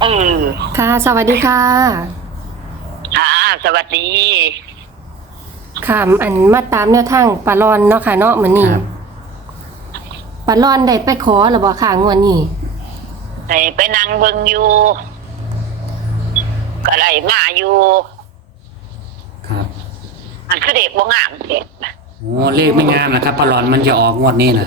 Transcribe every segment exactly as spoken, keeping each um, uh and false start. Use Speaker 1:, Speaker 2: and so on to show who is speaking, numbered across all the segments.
Speaker 1: ออ
Speaker 2: ค่ะสวัสดีค่ะ
Speaker 1: ค่ะสวัสดี
Speaker 2: ค่ะอันมาตามแนวทางปลาลอนเนาะค่ะเนาะมื้อนี้
Speaker 3: ครับ
Speaker 2: ปลาลอนได้ไปขอหรือบ่ค่ะงวดนี้
Speaker 1: ไปไปนั่งเบิ่งอยู่ก็ได้มาอยู่
Speaker 3: ครับ
Speaker 1: มันคือเด็กบ่งามเด็ก
Speaker 3: โอ้เลขไม่งามนะครับปลาหลอนมันจะออกงวดนี้นะ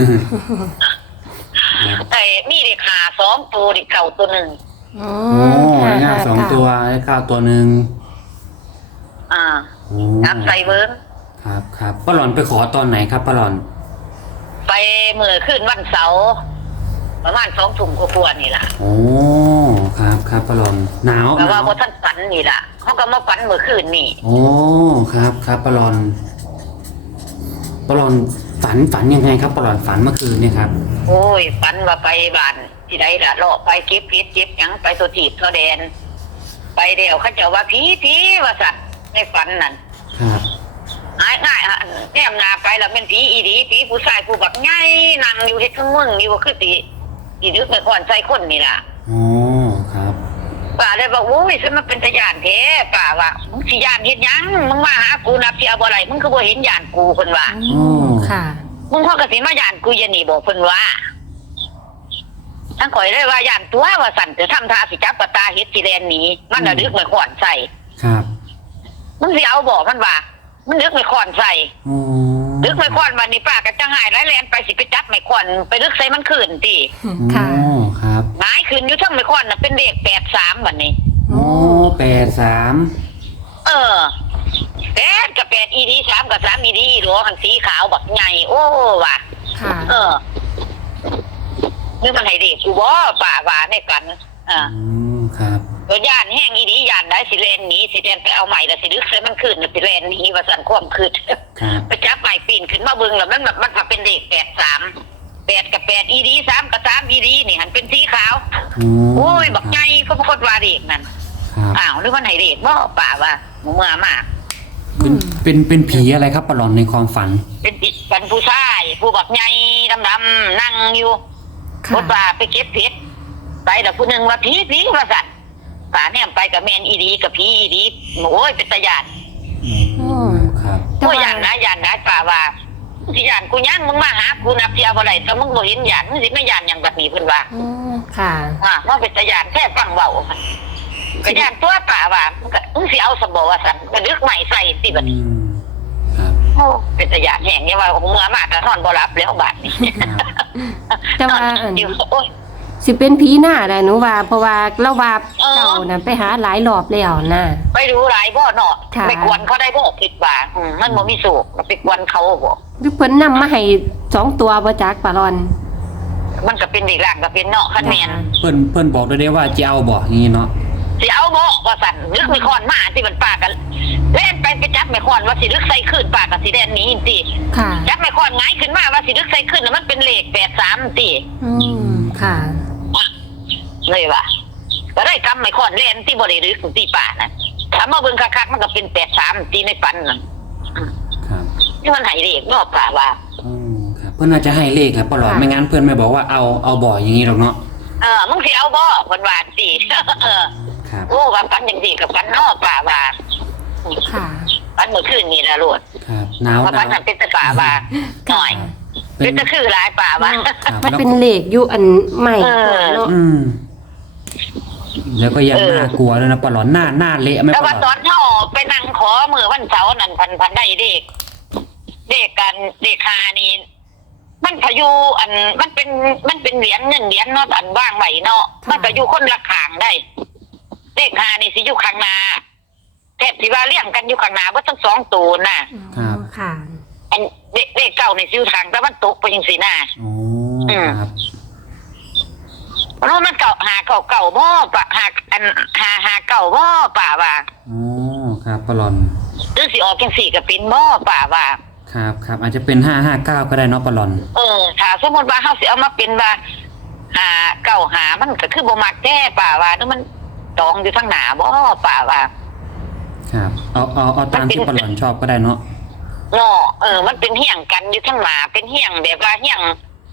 Speaker 1: แต่มีเด็กหาสองตัวเด็กเก่าตัวหนึ่ง
Speaker 2: อ๋อ
Speaker 3: โอ้
Speaker 2: ค่ะ
Speaker 3: งามสองตัวได้ข้าวตัวหนึ่ง
Speaker 1: อ่า
Speaker 3: โอ้
Speaker 1: นับใส่เบิ้ง
Speaker 3: ครับครับปลาหลอนไปขอตอนไหนครับปลาหลอน
Speaker 1: ไปเมื่อคืนวันเสาร์ประมาณสองทุ่มกว่าๆนี่ล่ะ
Speaker 3: โอ้ครับครับปลาหลอนหนาว
Speaker 1: แต่
Speaker 3: ห
Speaker 1: ว่า
Speaker 3: นาว
Speaker 1: บ่ทันฝันนี่ล่ะเขาก็มาฝันเมื่อคืนนี่
Speaker 3: โอ้ครับครับปลาหลอนปลาหลอนฝันฝันยังไงครับปลาหลอนฝันเมื่อคืนเนี่ยครับ
Speaker 1: โอ้ยฝันว่าไปบ้านที่ใดล่ะเลาะไปเก็บเพชรเก็บหยังไปตัวจีบตัวแดน ไปเดียวเขาเจ้าว่าผีผีว่าสัตว์ในฝันนั่น
Speaker 3: ครับ
Speaker 1: ง่ายง่ายฮะแนมนาไปแล้วเป็นผีอีดีผีผู้ชายผู้บักง่ายนั่งอยู่เฮ็ดข้างมึงอยู่คือตีอีดึกไปก่อนใจคนนี่ล่ะ
Speaker 3: โอ้ครับ
Speaker 1: ป่าเลยบอกโอ้ยฉันมันเป็นตะยานแท้ป่าว่ามึงสิยานเฮ็ดหยังมึงมาหากูนับสิเอาบ่ไหลมึงคือบ่เห็นยานกูเพิ่นว่า
Speaker 2: อืมค่ะ
Speaker 1: มึงพ่อก็สิมายานกูอย่าหนีบอกเพิ่นว่าทั้งข่อยเลยว่ายานตัวว่าสั่นจะทำท่าสิจับปะตาเฮ็ดสิแลนหนีมันน่ะดึกไม่ขอนใส่
Speaker 3: ครับ
Speaker 1: มึงสิเอาบ่มันว่ามันดึกไม่ขอนใส่
Speaker 3: โอ้
Speaker 1: ดึกไม่ขอนวันนี้ป้าก็จังหายแล้วแลนไปสิไปจับไม่ขอนไปดึกใส่มันคืนติ
Speaker 2: ค่ะ
Speaker 3: โอ้ครับ
Speaker 1: หงายขึ้นอยู่ทั้งไม่ขอนน่ะเป็นเลขแปดสามวันนี้
Speaker 3: โอ้แปดสาม
Speaker 1: เออแปดกับแปดอีดีสามกับสามอีดีหรอหันสีขาวบักใหญ่โอ้ว่ะ
Speaker 2: ค่ะ
Speaker 1: เออนี่มันให้เด็กกูบ่ป่าว่าในกันอ่า
Speaker 3: อืมครับ
Speaker 1: ตัวย่านแห้งอีดีย่านได้สิเลนหนีสิเลนไปเอาใหม่แล้วสิดึกใส่มันขึ้นน่ะสิเลนหนีว่าสั่นความคืด
Speaker 3: ครับ
Speaker 1: ไปจับใหม่ปีนขึ้นมาเบิ่งแล้วมันแบบมันมาเป็นเลขแปดสามแปดกับแปดอีดีสามกับสามอีดีนี่หันเป็นสีขาว โอ้ยบักใหญ่ก็ปรากฏว่าเด็กนั่น
Speaker 3: ครับ
Speaker 1: อ้าวหรือว่าไหนเด็กบ่ป่าว่าหมู่เมื่อมาก
Speaker 3: เป็นเป็นเป็นผีอะไรครับปลาหลอนในความฝัน
Speaker 1: เป็นอีเป็นผู้ชายผู้บักใหญ่ดำๆนั่งอยู่
Speaker 2: ค่ะ
Speaker 1: รถป่าไปเก็บเพชรไปแล้วผู้หนึ่งว่าผีผีว่าสัตว์ป่าเนี่ยไปกับแมนอีดีกับผีอีดีโอ้ยเป็นตาหยาด
Speaker 3: อืมครับ
Speaker 1: โอ้ยหยาดนะหยาดนะป่าว่าสิหยาดกูยังมึงมาหากูนับเสียบ่ไรแต่มึงบ่เห็นหยาดมึงสิไม่หยาดอย่างแบบนี้เพิ่นว่า
Speaker 2: อืมค่ะ
Speaker 1: อ่าว่าเป็นตาหยาดแค่ฟังเว้าก็หยาดตัวป่าว่ามึงก็มึงสิเอาสบว่าสัตว์ก็ดึกใหม่ใส่สิบัด
Speaker 3: อื
Speaker 1: นี้
Speaker 3: มครับ
Speaker 1: โอ้เป็นตาหยาดแห้งเนี่ยว่าของเมื่อมากก็นอนบ่หลับแล้วบาดนี้
Speaker 2: แต่ว่า
Speaker 1: นอนอยู่โอ้ย
Speaker 2: สิเป็นผีหน้าแหละหนูว่า เพราะว่าเราว่า
Speaker 1: เออ
Speaker 2: เจ้าน่ะไปหาหลายรอบแล้วน่ะ
Speaker 1: ไปดูหลายบ่เนาะ
Speaker 2: ค่ะ
Speaker 1: ไปกวนเขาได้บ่ผิดว่าอืมมันบ่มีสุขไปกวนเขาบ่
Speaker 2: หรือเพิ่นนำมาให้สองตัวบ่จักปลาลอน
Speaker 1: มันก็เป็นอีกร่างก็เป็นเนาะคันแม่น
Speaker 3: เพื่อนเพื่อนบอกด้วยได้ว่าจะเอาบอกอย่างนี้เนาะ
Speaker 1: สิเอาบ่ว่าสั่นลึกไม่คอนมาสิมันปากกันเล่นไปไปจับไม่คอนว่าสิลึกใส่ขึ้นปากก็สิแดนหนี้สิ
Speaker 2: ค่ะ
Speaker 1: จับไม่คอนหงายขึ้นมาว่าสิลึกใส่ขึ้นน่ะมันเป็นเลขแปดสามสิ
Speaker 2: อืมค่ะ
Speaker 1: อ่ะเลยว่าก็ได้กำไม่คอนเล่นที่บ่ได้ลึกที่ป่าน่ะถ้ามาเบิ่งคักๆมันก็เป็นแปดสามที่ในปันนั่นอืม
Speaker 3: ครับ
Speaker 1: นี่มันให้เลขเนาะป่าว่า
Speaker 3: อืมครับเพื่อนน่าจะให้เลขครับปลาหลอน
Speaker 2: ค่ะ
Speaker 3: ไม่งั้นเพื่อนไม่บอกว่าเอาเอาบ่ออย่างนี้หรอกเนาะ
Speaker 1: เออมึงสิเอาบ่เพิ่นว่าสิ เออ
Speaker 3: ครับ
Speaker 1: โอ้ว่าปันจังซี่กับปันเนาะป่าว่า
Speaker 2: ค่ะ
Speaker 1: ปันเมื่อคืนนี่ล่ะโลด
Speaker 3: ครับหนาว
Speaker 1: ว่า
Speaker 3: ห
Speaker 1: ปั
Speaker 3: นาน ว
Speaker 1: นั้นเป็นตะป่าว่าหน่อย
Speaker 3: เป็
Speaker 1: เป็น นตะคือหลายป่าว่า
Speaker 3: ครับ
Speaker 2: มัน
Speaker 3: แล้ว
Speaker 2: เป็นเหล็กอยู่อันใหม่
Speaker 1: เออ
Speaker 2: เนาะ
Speaker 3: อืมแล้วก็ยัง
Speaker 1: เออ
Speaker 3: น่ากลัวด้วยนะปลาหลอนหน้าหน้าเละไหม
Speaker 1: แต่
Speaker 3: ปลา
Speaker 1: ว่า
Speaker 3: หล
Speaker 1: ต
Speaker 3: อ
Speaker 1: อน นเฮาไปนั่งขอมือวันเสาร์นั่นพันพันได้เด็กเด็กกันเด็กคานี่มันพายุอันมันเป็นมันเป็นเหรียญเงินเหรียญเนาะอันว่างไว้เนาะมันก็อยู่คนละข้างได้เด็กคานี่สิอยู่ข้างหน้าแทบสิว่าเลี้ยงกันอยู่ข้างหน้าบ่ทั้งสองตัวน่ะ
Speaker 2: ครับค่ะ
Speaker 1: อันเด็กเด็กเก่านี่สิอยู่ทางตะวันตกไปจังซี่น่ะ
Speaker 3: โอ้
Speaker 1: อืม
Speaker 3: ครับ
Speaker 1: เพราะมันเก่าหาเก่าเก่าบ่ปะหาอันหาหาเก่าบ่ป่าว่า
Speaker 3: โอ้ครับปลาหลอน
Speaker 1: หรือสิออกจังสี่ก็เป็นบ่ป่าว่า
Speaker 3: ครับครับอาจจะเป็นห้าห้าเก้าก็ได้เนาะปลาหลอน
Speaker 1: เออถ้าสมมติว่าเฮาสิเอามาเป็นว่าหาเก่าหามันก็คือบ่มักแท้ป่าว่านึกมันตองอยู่ทางหน้าบ่ป่าว่า
Speaker 3: ครับเอาเอาเอาตามที่ปลาหลอนชอบก็ได้เนาะ
Speaker 1: เนาะเออ มันเป็นเฮี้ยงกันอยู่ทางหน้าเป็นเฮี้ยงแบบว่าเฮี้ยง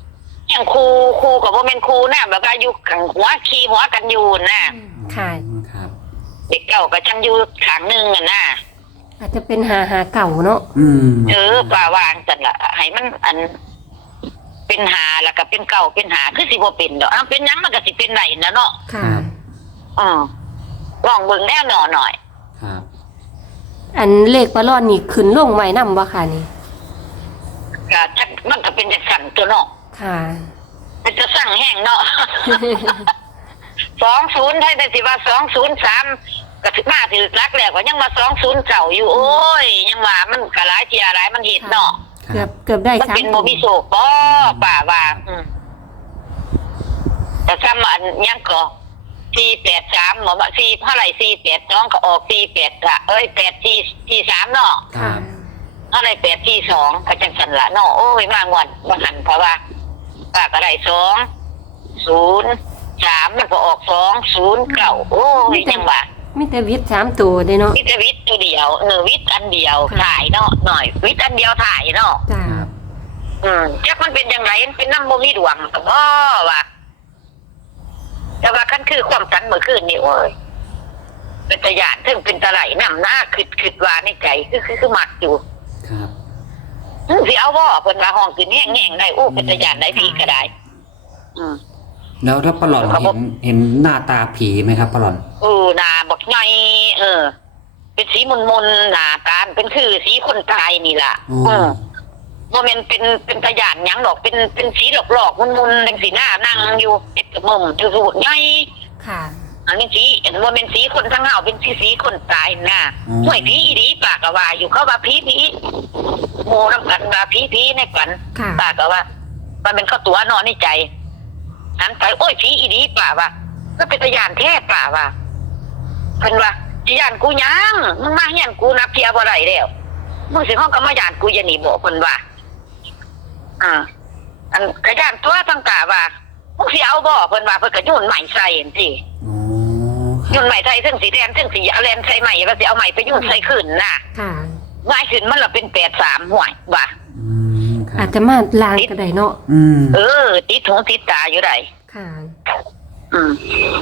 Speaker 1: อย่างครูครูกับว่าเป็นครูนะแบบว่าอยู่ขังหัวขี่หัวกันอยู่นะ
Speaker 2: ค่ะ
Speaker 3: อืมครับ
Speaker 1: เด็กเก่าก็จังอยู่ขางหนึงอ่ะนะ
Speaker 2: อาจจะเป็นหาหาเก่าเนาะ
Speaker 3: อืม
Speaker 1: เออป่าวางจันละให้มันอัน เป็นหาแล้วก็เป็นเก่าเป็นหาคือสิบ่เป็นดอกอ้าวเป็นหยังมันก็สิเป็นไหนนะเนาะ
Speaker 2: ค่ะ
Speaker 1: อืมลองเบิ่งแน่หนอหน่อย
Speaker 3: ครับ
Speaker 2: อันเลขปลาลอนนี่ขึ้นลงไว้นำบ่ค่ะนี่
Speaker 1: ก็จักมันก็เป็นจังสั่นตัวเนาะ
Speaker 2: ค่ะ
Speaker 1: มันจะสั่งแห้งเนาะ สองศูนย์ให้ได้สิว่าสองศูนย์สามก็ถึงมาถือรักแล้วก็ยังมาสองศูนย์เก่าอยู่โอ้ยยังว่ามันก็หลายเทียหลายมันเห็ดเนาะ
Speaker 3: ค
Speaker 2: เกื
Speaker 3: รั
Speaker 2: อบบ เกือบได้
Speaker 1: มัน
Speaker 2: สาม
Speaker 1: เป็นโมบิโซกบ่ป่าว่าอืมแต่ซ้ำอันยังก็สี่แปดสามหมอว่าสี่เท่าไหร่สี่แปดสองก็ออกสี่แปดละเอ้ยแปดสี่สี่สามเนาะ
Speaker 3: ครับ
Speaker 1: เท่าไหร่แปดสี่สองก็จังสันละเนาะโอ้ยมางวันมาหันเพราะว่าป้าก็ได้สองศูนย์สามมันก็ออกสองศูนย์เก้าโอ้ยยังว่า
Speaker 2: มีแต่วิทย์สามตัวเด้เนาะ
Speaker 1: วิทย์วิทย์ตัวเดียวเออวิทย์อันเดียว
Speaker 2: ค่ะ
Speaker 1: ถ่ายเนาะหน่อย วิทย์อันเดียวถ่ายเนาะ
Speaker 2: จ้า
Speaker 3: ครับ
Speaker 1: อืมจักมันเป็นยังไงมันเป็นน้ำโมมีดวงกับพ่อว่ะแต่ว่าขั้นคือความสันเมื่อคืนนี่โอ้ยเป็นตะยานถึงเป็นตะไหลน้ำหน้าคิดคิดว่าในใจคือคือคือหมักอยู่
Speaker 3: ครับ
Speaker 1: อืมสิเอาบ่เพิ่นว่าห้องคืนแห้งแห้งได้โอ้เป็นตะยานได้ผีก็ได้ อืม
Speaker 3: แล้วถ้าปลาหลอน
Speaker 1: ครับผ
Speaker 3: เห็
Speaker 1: ม
Speaker 3: นเห็นหน้าตาผีไหมครับปลาหลอน
Speaker 1: เออหนาบักใหญ่เออ เป็นสีมนมนๆหนาตาเป็นคือสีคนตายนี่ล่ะ
Speaker 3: โอ้
Speaker 1: เออบ่แม่นเป็นเป็นตะยานหยังดอกเป็นเป็นสีหลอกๆมุนๆจังสีหน้านั่งอยู่เอ็ดกระหม่อมอยู่สูดใหญ่
Speaker 2: ค่ะ
Speaker 1: อันนี้สีเห็นว่าเป็นสีคนทั้งเฮาเป็นสีสีคนตายน่ะห่วยผีอีดีปากก็ว่าอยู่เขาว่าผีผีโมน้ำกันว่าผีผีในฝัน
Speaker 2: ค่ะ
Speaker 1: ปากก็ว่า มันเป็นข้าวตัวนอนในใจหันไปโอ้ยผีอีดีป่าว่าก็เป็นตะยานแท้ป่าว่าเพิ่นว่าสิยานกูหยังมึงมาเฮียนกูนับเทียบ่ได้แล้วมึงสิห้องก็มายานกูอย่าหนีบ่เพิ่นว่าอ่าอันกระยานตัวตั้งกะว่ามึงสิเอาบ่เพิ่นว่าเพิ่นก็โยนใหม่ใส่เห็นสิ
Speaker 3: โอ้ค
Speaker 1: โย
Speaker 3: รับ
Speaker 1: นใหม่ใส่ซึ่งสีแดงซึ่งสีแลนใส่ใหม่ว่าสิเอาใหม่ไปโยนใส่ขึ้นน่ะ
Speaker 2: ค่ะ
Speaker 1: ง่ายขึ้นมันละเป็นแปดสามห่วยว่า
Speaker 3: อืมค
Speaker 2: อา
Speaker 3: รั
Speaker 2: จ
Speaker 3: บ
Speaker 2: จะมาลางก็ได้เนาะ
Speaker 3: อืม
Speaker 1: เออติดหูติดตาอยู่ได้
Speaker 2: ค่ะ
Speaker 1: อืม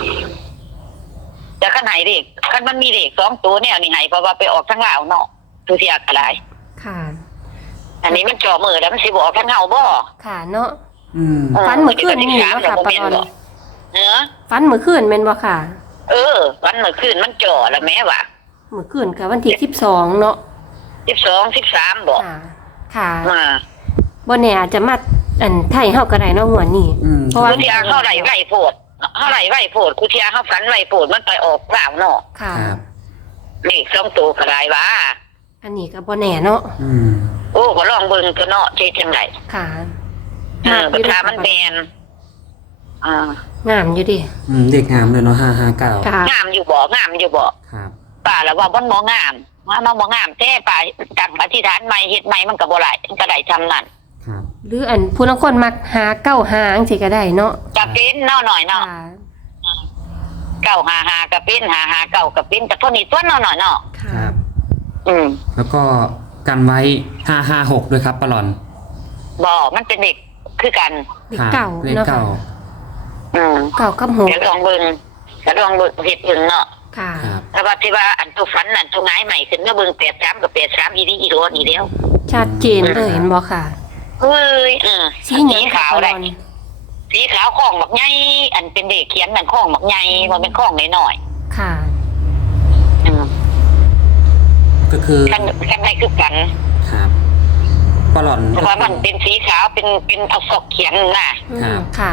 Speaker 1: แต่ขันไหเด็กขันมันมีเด็กสองตัวเนี่ยนี่ไงเพราะว่าไปออกทั้งลาวเนาะตัวเสียอะไร
Speaker 2: ค่ะ
Speaker 1: อันนี้มันจ่อมือแล้วมันสิบอกทั้งเฮาบ่
Speaker 2: ค่ะเนาะ
Speaker 3: อืม
Speaker 1: เออ
Speaker 2: ฝันเมื่อคืนนี่เนาะค่ะปะนอน
Speaker 1: เนื้อ
Speaker 2: ฝันเมื่อคืนแม่นบ่ค่ะ
Speaker 1: เออวันเมื่อคืนมันจ่อแล้วแม่ว่ะ
Speaker 2: เมื่อคืนกับวันที่สิบสองเนาะ
Speaker 1: สิบสองสิบสามบอก
Speaker 2: ค่ะ ค่ะ
Speaker 1: มา
Speaker 2: บ่แน่อาจจะมาอันไทยเฮาก็ได้เนาะหัวนี่
Speaker 3: อืม
Speaker 2: เพราะว่า
Speaker 1: กูเทียเท่าไหร่ไหวโพดเท่าไหร่ไหวโพดกูเทียเท่าฝันไหวโพดมันไปออกลาวเนาะ
Speaker 2: ค่ะ
Speaker 3: ครับ
Speaker 1: เลขสองตัวก็ได้ว่า
Speaker 2: อันนี้ก็บ่แน่เนาะ
Speaker 3: อืม
Speaker 1: โอ้ก็ลองเบิ่งตัวเนาะเจ๊จังได
Speaker 2: ค่ะ
Speaker 1: เออประชามันแบนอ่า
Speaker 2: งามอยู่ดิ
Speaker 3: อืมเด็กงามเลยเนาะห้าห้าเก้า
Speaker 2: ค่ะ
Speaker 1: งามอยู่บ่งามอยู่บ่
Speaker 3: ครับ
Speaker 1: ป่าแล้วว่ามันบ่งามว่ามันบ่งามแท้ป่าตั้งอธิษฐานใหม่เฮ็ดใหม่มันก็บ่หลายก็ได้ทำนั่น
Speaker 3: ครับ
Speaker 2: หรืออันผู้ลางคนมักหาเก้าหาจังซี่ก็ได้เนาะ
Speaker 1: จะเป็นเนาะหน่อย
Speaker 2: ค่ะ
Speaker 1: เนาะเก้าหาหาก็เป็นหาหาเก้าก็เป็นแต่เท่านี้ตัวเนาะหน่อยเนาะ
Speaker 2: ค่ะ
Speaker 3: ครับ
Speaker 1: อืม
Speaker 3: แล้วก็กันไว้ห้าห้าหกด้วยครับปลาหลอน
Speaker 1: บ่มันเป็นเด็กคือกัน
Speaker 2: เลขเก่า
Speaker 3: เลข
Speaker 2: เนาะ
Speaker 3: เก่า
Speaker 1: อืม
Speaker 2: เก่ากับหก
Speaker 1: เดี๋ยวลองเบิ่งเดี๋ยวลองเบิ่งเฮ็ดเบิ่งเนาะ
Speaker 2: ค่ะ
Speaker 3: ครับ
Speaker 1: แต่ว่าที่ว่าอันตัวฝันนั่นตัวง่ายใหม่ขึ้นมาเบิ่งแปดสามกับแปดสามอีดีอีโดนอีเดียว
Speaker 2: ชัดเจนเลยเห็นบ่ค่ะ
Speaker 1: เฮ้ยเออ
Speaker 2: สีหยัง
Speaker 1: ขาว
Speaker 2: ปะ
Speaker 1: ได้
Speaker 2: นอน
Speaker 1: สีขาวของบักใหญ่อันเป็นเด็กเขียนเหมือนของบักใหญ่บ่เป็นของน้อย
Speaker 2: ค่ะ
Speaker 1: ๆอืม
Speaker 3: ก็คือ
Speaker 1: กันกันได้คือกัน
Speaker 3: ครับปลาหลอน
Speaker 1: แต่
Speaker 3: ก็
Speaker 1: ว่า
Speaker 3: คื
Speaker 1: มัน
Speaker 3: อ
Speaker 1: เป็นสีขาวเป็นเป็นเอาศอกเขียนน่ะ
Speaker 2: อื
Speaker 3: ครั
Speaker 2: ม
Speaker 3: บ
Speaker 2: ค่ะ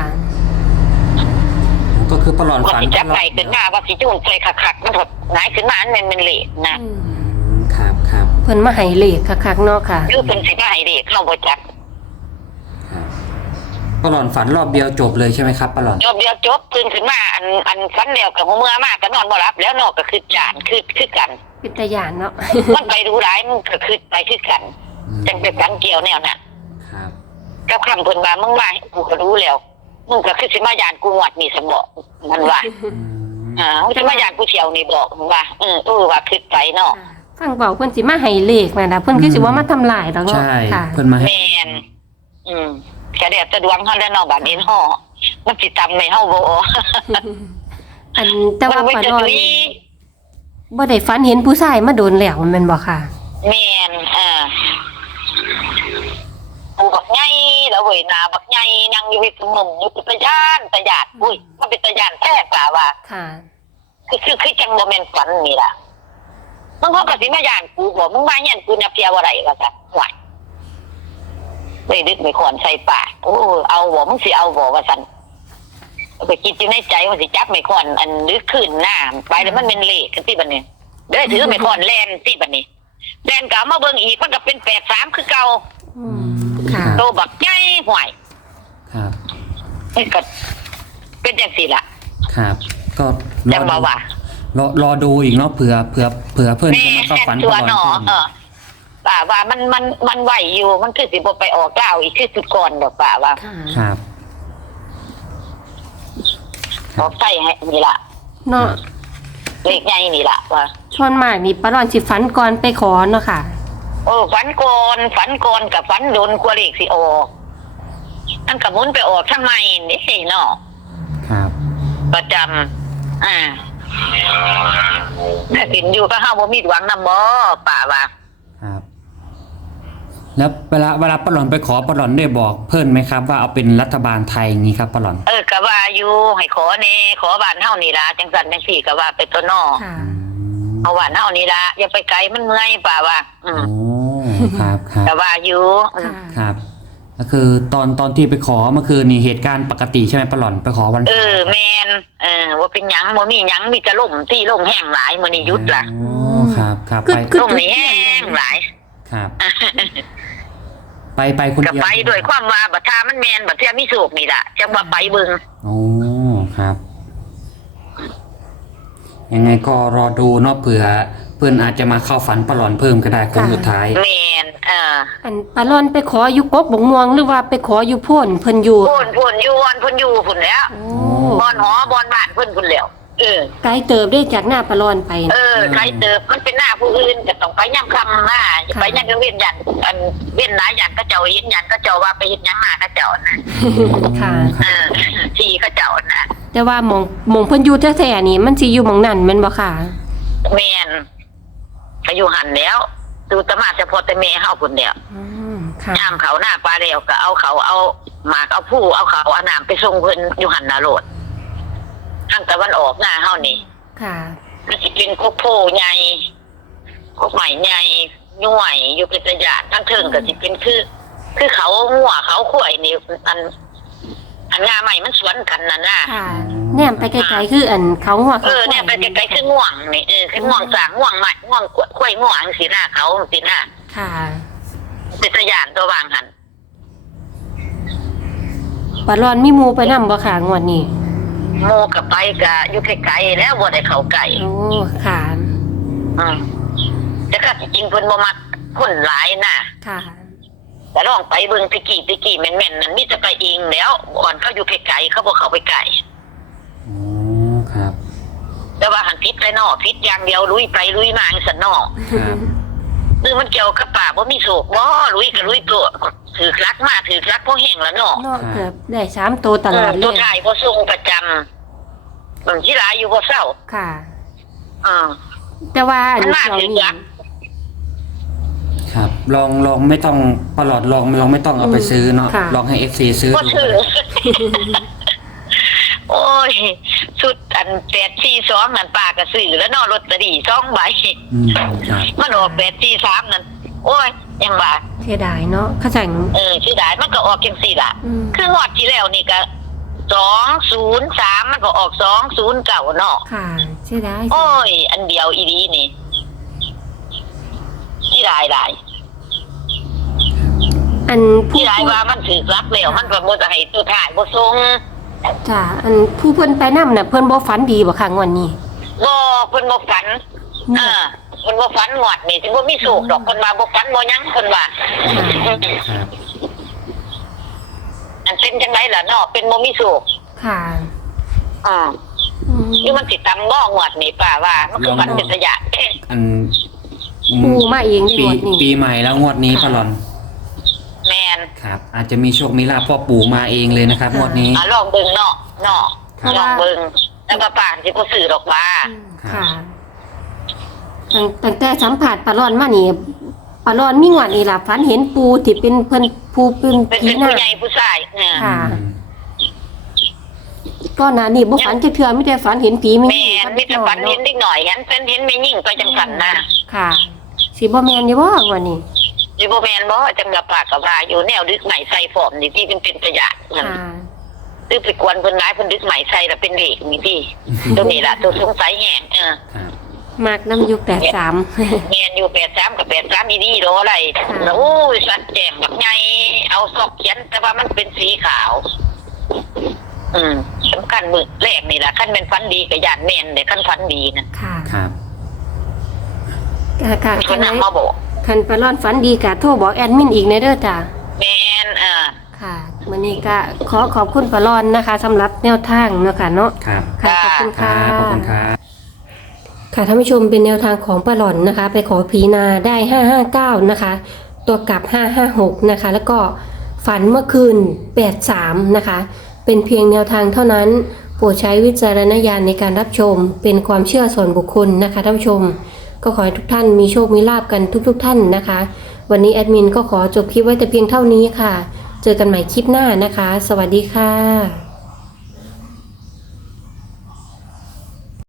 Speaker 3: ก็คือปลาหลอน
Speaker 1: ว่า
Speaker 3: ฝัน
Speaker 1: สิจับ
Speaker 3: ปลาหล
Speaker 1: ไป
Speaker 3: อน
Speaker 1: ขึ้นมาว่าสิจุ่มใส่คักๆมันถดหงายขึ้นมาอันมันเป็นเหล็กนะ
Speaker 2: อืม
Speaker 3: อืมครับครับ
Speaker 2: เพิ่นมาให้เลขคักๆเนาะค่ะ
Speaker 1: หรือเป็นสิมาให้เด็กเข้าบ่จัก
Speaker 3: ครับปลาหลอนฝันรอบเดียวจบเลยใช่ไหมครับปลาหลอน
Speaker 1: จบเดียวจบตื่นขึ้นมาอันอันฝันแล้วกับหัวเมื่อมากก็นอนบ่หลับแล้วเนอกก็คือจานคือคือกัน
Speaker 2: เป็นตาย่านเนาะ
Speaker 1: มันไปดูร้ายมันก็คือไปคือกัน
Speaker 3: อืม
Speaker 1: จังเป็นกันเกี่ยวแนวน่ะ
Speaker 3: ครับ
Speaker 1: กับคำเพิ่นว่ามึงว่ากูก็รู้แล้วมึงก็คือสิมายานกูหวดนี่สมบอกมันว่า
Speaker 3: อืม
Speaker 1: อ่ามึงสิมายานกูเที่ยวนี่บอกมึงว่าเออเออว่าคือไปเนาะ
Speaker 2: ฟังเบาเพิ่นสิมาให้เลขนั่นน่ะเพิ่นคือสิว่ามาทำลายดอกเนาะ
Speaker 3: ใช่
Speaker 2: ค่ะ
Speaker 3: เพิ่นมา
Speaker 1: แม
Speaker 3: ให้
Speaker 1: นอืมกระเดียดจะดวงเขาแล้วเนาะบัดนี้เนาะมันสิตำในเฮาบ่
Speaker 2: อันแต่ว่า
Speaker 1: มัน
Speaker 2: ปลา
Speaker 1: จะ
Speaker 2: ลอน
Speaker 1: มี
Speaker 2: บ่ได้ฝันเห็นผู้ชายมาโดนแล้วแม่นบ่ค่ะ
Speaker 1: แม่นอ่าปูบักใหญ่แล้วเว้ยหน้าบักใหญ่นั่งอยู่ที่มุมอยู่เป็นตะย่านตะหยาดอุ้ยมันเป็นตะย่านแท้กว่าว่า
Speaker 2: ค่ะ
Speaker 1: คือคือคือจังบ่แม่นฝันนี่ล่ะมึงเขาก็สิมาย่านกูบ่มึงมาย่านกูเนี่ยเพียว่าไรว่าซั่นห่วยเลยดึกไม่ควรใส่ปากโอ้เอาบ่มึงสิเอาบ่ว่าซั่นไปคิดอยู่ในใจว่าสิจับไม่ควรอันดึกขึ้นหน้าไปแล้วมันเป็นเลขกันติบัดนี้เด้อถือไม่ควรแล่นติบัดนี้แล่นก็เอามาเบิ่งอีกมันก็เป็นแปดสามคือเก่า
Speaker 2: อืมค่ะ
Speaker 1: โตบักใหญ่ห่วย
Speaker 3: ครับ
Speaker 1: มันก็เป็นจังซี่ล่ะ
Speaker 3: ครับก็
Speaker 1: จังบ่ว่า
Speaker 3: รอรอดูอีกเนาะเผื่อเผื่อเผื่อเพื่อน
Speaker 1: แม่
Speaker 3: จะมาเข้าฝัน
Speaker 1: ตัว
Speaker 3: ปลา
Speaker 1: หน
Speaker 3: ล
Speaker 1: อ
Speaker 3: อน
Speaker 1: เออป่าว่ามันมันมันไหวอยู่มันคือสิบ่ไปออกเก้าอีกคือสุดก่อนดอกป่าว่า
Speaker 2: ค่ะ
Speaker 3: ครับ
Speaker 1: ออกใส่ให้นี่ล่ะ
Speaker 2: เนาะ
Speaker 1: เลขใหญ่นี่ล่ะว่า
Speaker 2: ส่วนมากนี่ปลาลอนสิฝันก่อนไปขอเนาะค่ะ
Speaker 1: โอ้ฝันโกนฝันโกนกับฝันโดนกลัวเลขสิออกอันกับมุนไปออกทำไมนี่เนาะ
Speaker 3: ครับ
Speaker 1: ประจำอ่าถ้าสินอยู่ก็ห้าบ่มีหวังนำบ่ป่าว่า
Speaker 3: ครับ แล้วเวลาเวลาปลาลอนไปขอปลาลอนได้บอกเพื่อนไหมครับ ว่าเอาเป็นรัฐบาลไทยอย่างนี้ครับปลาลอน
Speaker 1: เออก็ว่าอยู่ให้ขอแน่ขอบ้านเฮานี่ล่ะจังซั่นจังซี่ก็ว่าไปตัวนอ
Speaker 2: ค่ะ
Speaker 3: อืม
Speaker 1: เอาบ้านเฮานี่ล่ะอย่าไปไกลมันเมื่อยป่าว่า อืม
Speaker 3: โอ้ครับครับ
Speaker 1: ก็ว่าอยู่อืม
Speaker 2: ค่ะ
Speaker 3: ครับก็คือตอนตอนที่ไปขอเมื่อคืนนี่เหตุการณ์ปกติใช่ไหมปลาหล่อนไปขอวัน
Speaker 1: เออแมนเออว่าเป็นหยังบ่มีหยังมีแต่ลมที่ลมแห้งหลายมื้อนี้หยุดล่ะ
Speaker 3: โอ้ครับครับ
Speaker 2: คือ
Speaker 3: ไป
Speaker 2: คือ
Speaker 1: ลมนี่แห้งหลาย
Speaker 3: ครับ ไปไปคน
Speaker 1: ก็
Speaker 3: เดียว
Speaker 1: ไปด้วยความว่าบัดทามันแมนบัดเทื่อมีโศกนี่ล่ะจังว่าไปเบิ่ง
Speaker 3: โอ้ครับ ยังไงก็รอดูเนาะเผื่อเพื่อนอาจจะมาเข้าฝันปลาหล่อนเพิ่มก็ได้โค้งสุดท้าย
Speaker 1: แมนเออ
Speaker 2: อันปลาลอนไปขออยู่กบบงม่วงหรือว่าไปขออยู่โพ่นเพิ่นอยู่
Speaker 1: พุ่นพุ่นอยู่วันพุ่นอยู่พุ่นแล้ว
Speaker 2: โอ้
Speaker 1: บอนหอบอนบ้านเพิ่นพุ่นแล้วเออ
Speaker 2: ไกลเติบได้จากหน้าปลาลอนไป
Speaker 1: เออใครเติบมันเป็นหน้าผู้อื่นก็ต้องไปย่ำคำหน้าไปย่ำกันเว้นยันอันเว้นหลายยันก็เจ้าเห็นยันก็เจ้าว่าไปเห็นหยังมาก็เจ้านะ
Speaker 2: ค่ะ
Speaker 1: เออที่ก็เจ้านะ
Speaker 2: แต่ว่าหมองหมองเพิ่นอยู่แท้ๆนี่มันสิอยู่หมองนั่นแม่นบ่ค่ะ
Speaker 1: แมนก็อยู่หันแล้วดูแตมาจะพอแต่แม่เฮาพุ่นเดียว
Speaker 2: อืมค่ะ
Speaker 1: น้ำเขาหน้าปลาเดียวก็เอาเขาเอาหมากเอาผู้เอาเขาเอาน้ำไปส่งเพิ่นอยู่หันนาโรดทางตะวันออกหน้าเฮานี่
Speaker 2: ค่ะ
Speaker 1: ก็สิเป็นกกโพใหญ่กกใหม่ใหญ่ย่วยอยู่เป็นระยะทั้งเทิงก็สิเป็นคือ คือเขาหัวเขาข่วยนี่อัน อันงาใหม่มันสวนกันน่ะนะ
Speaker 2: ค่ะแนมไปไกลๆคืออันเขาหัว
Speaker 1: เออเนี่ยไปไกลๆคือง่วงนี่เออคือง่วงสางง่วงใหม่ง่วงข่วยง่วงสิหน้าเขาสิหน้า
Speaker 2: ค่ะ
Speaker 1: เป็นตะยานตัววางหัน
Speaker 2: ปลาลอนมีหมู่ไปนำบ่ค่ะงวดนี้
Speaker 1: โมกับไปกะอยู่ไกลๆแล้วบ่ได้เข้าไกล
Speaker 2: โอ้ค่ะ
Speaker 1: อืมแต่ก็จริงๆเพิ่นบ่มักคนหลายน่ะ
Speaker 2: ค่ะ
Speaker 1: แต่ลองไปเบิ่งตะกี้ตะกี้แม่นๆนั่นมีแต่ไปเองแล้วก่อนเขาอยู่ไกลๆเขาบ่เข้าไปไกล
Speaker 3: โอ้ครับ
Speaker 1: แต่ว่าหันพิษไปนอกพิษอย่างเดียวลุยไปลุยมาจังซั่นนอก
Speaker 3: ครับ
Speaker 1: คือมันเกี่ยวกับป่าบ่มีโศกบ่ลุยก็ลุยตัวถือรักมาถือรักพวกแห่งแล้วเนาะ
Speaker 2: เนาะเกือบได้สามตัวตลอดเล
Speaker 1: ตัวย ถ่ายบ่ส่งประจำบางทีหลายอยู่บ่เศร้า
Speaker 2: ค่ะ
Speaker 1: อ่า
Speaker 2: แต่ว่าอัน
Speaker 1: มันมา
Speaker 2: เดี๋ยว
Speaker 1: ถึง
Speaker 2: นี้
Speaker 1: ยักษ์
Speaker 3: ครับ ลองลองไม่ต้องปลาหลอดลองลองไม่ต้องเอาไปซื้อเนาะลองให้เอฟซีซื้อ
Speaker 1: บ่
Speaker 3: ดู
Speaker 1: ถือ โอ้ยสุดอันแปดสี่สองนั่นป้าก็ซื้อแล้วเนาะลอตเตอรี่สองใบ
Speaker 3: อืมครับ
Speaker 1: มันออกแปดสี่สามนั่นโอ้ยยังว่า
Speaker 2: เสียดายเนาะเข้าใจ
Speaker 1: เออชื่อได้มันก็ออกจังสี่ล่ะ
Speaker 2: อืม
Speaker 1: คืองวดที่แล้วนี่ก็สองศูนย์สามมันก็ออกสองศูนย์เก่าเนาะ
Speaker 2: ค่ะเสียดาย
Speaker 1: โอ้ย อันเดียวอีดีนี่ที่หลายหลาย
Speaker 2: อันผู้
Speaker 1: ที่หลายว่ามันถือรักแล้วมันก็บ่จะให้ตัวถ่ายบ่ส่ง
Speaker 2: จ้ะอันผู้เพิ่นไปนำน่ะเพิ่นบ่ฝันดีบ่ค่ะงวดนี้
Speaker 1: บ่เพิ่นบ่ฝันเอ่าเพิ่นบ่ฝันงวดนี่สิบ่มีโศกดอกเพิ่นว่าบ่ฝันบ่หยังเพิ่นว่า
Speaker 3: ครับ
Speaker 1: อันเป็นจังไดล่ะเนาะเป็นบ่มีโศก
Speaker 2: ค่ะ
Speaker 1: อ่า
Speaker 2: อืม
Speaker 1: นี่มันสิตำบ่งวดนี่ป้าว่ามันคือฝันเป็นระยะเอ๊ะ
Speaker 3: อัน
Speaker 2: ปูมาเองใน
Speaker 3: ปี
Speaker 2: งวดนี้
Speaker 3: ปีใหม่แล้วงวดนี้ปลาหลอน
Speaker 1: แมแมน
Speaker 3: ครับ อาจจะมีโชคมีลาภพ่อปู่มาเองเลยนะครับงวดนี้
Speaker 1: อ่ะลองเบิ่งเนาะเนาะ
Speaker 2: เพราะ
Speaker 1: ล
Speaker 2: ว่า
Speaker 1: องเบิ่งแล้วก็ป่านที่บ่ซื้อดอกว่า
Speaker 2: ค่ะตั้งตั้งแต่สัมผัสปลาร้อนมานี่ปลาร้อนมีงวดนี่ล่ะฝันเห็นปูที่เป็นเพิ่นปูเป็น
Speaker 1: เป็น
Speaker 2: ผี
Speaker 1: เป็น
Speaker 2: หน้า
Speaker 1: ผู้ใหญ่ผู้ชายเนี่ย
Speaker 2: ค่ะ ก็นะนี่บ่ฝันจะเทื่อไม่ได้ฝันเห็นผีมี
Speaker 1: แม่นมีแต่ฝันเห็นเด็กหน่อยเห็นเป็นเห็นไม่ยิ่งไปจังสันนะ
Speaker 2: ค่ะสิบ่แม่นอยู่บ่วันนี้
Speaker 1: สิบ่แม่นบ่จังกับปากกับรายอยู่แนวดึกใหม่ใส่ฟอร์มนี่ที่เป็นเป็นประหยัดนั่น
Speaker 2: ค่ะ
Speaker 1: คือไปกวนเพิ่นร้ายเพิ่นดึกใหม่ใส่แล้วเป็นเด็กนี่ที่ตัวนี้ล่ะตัวสงสัยแห้งเออ
Speaker 3: ครับ
Speaker 2: มากน้ำยุคแปดสาม
Speaker 1: แม่นอยู่แปดสามกับแปดสามอีนี่โดอะไรแล้วโอ้ยสัตว์แจ่มแบบใหญ่เอาซอกเขียนแต่ว่ามันเป็นสีขาว อืมสำคัญมือแรกนี่ล่ะคันเป็นฝันดีกับยานแม่นเด้คันฝันดีนะ
Speaker 2: ค่ะ
Speaker 3: ครับ
Speaker 2: ค่ะค่ะ
Speaker 1: เพิ่นนำมาบอก
Speaker 2: คันปลาร้อนฝันดีกะโทรบอกแอดมินอีกในเด้อจ้ะ
Speaker 1: แม่นเออ
Speaker 2: ค่ะวันนี้ก็ขอขอบคุณปลาร้อนนะคะสำหรับแนวทางเนาะค่ะเนาะ
Speaker 3: ครับ
Speaker 2: ค่ะขอบคุณ
Speaker 3: ค
Speaker 2: ค่ะ
Speaker 3: รับขอบคุณครับ
Speaker 2: ค่ะท่านผู้ชมเป็นแนวทางของปลาหล่อนนะคะ ไปขอผีนาได้ห้าห้าเก้านะคะ ตัวกลับห้าห้าหกนะคะ แล้วก็ฝันเมื่อคืนแปดสามนะคะ เป็นเพียงแนวทางเท่านั้นโปรดใช้วิจารณญาณในการรับชมเป็นความเชื่อส่วนบุคคลนะคะท่านผู้ชม ก็ขอให้ทุกท่านมีโชคมีลาภกันทุกๆทท่านนะคะ วันนี้แอดมินก็ขอจบคลิปไว้แต่เพียงเท่านี้ค่ะ เจอกันใหม่คลิปหน้านะคะ สวัสดีค่ะ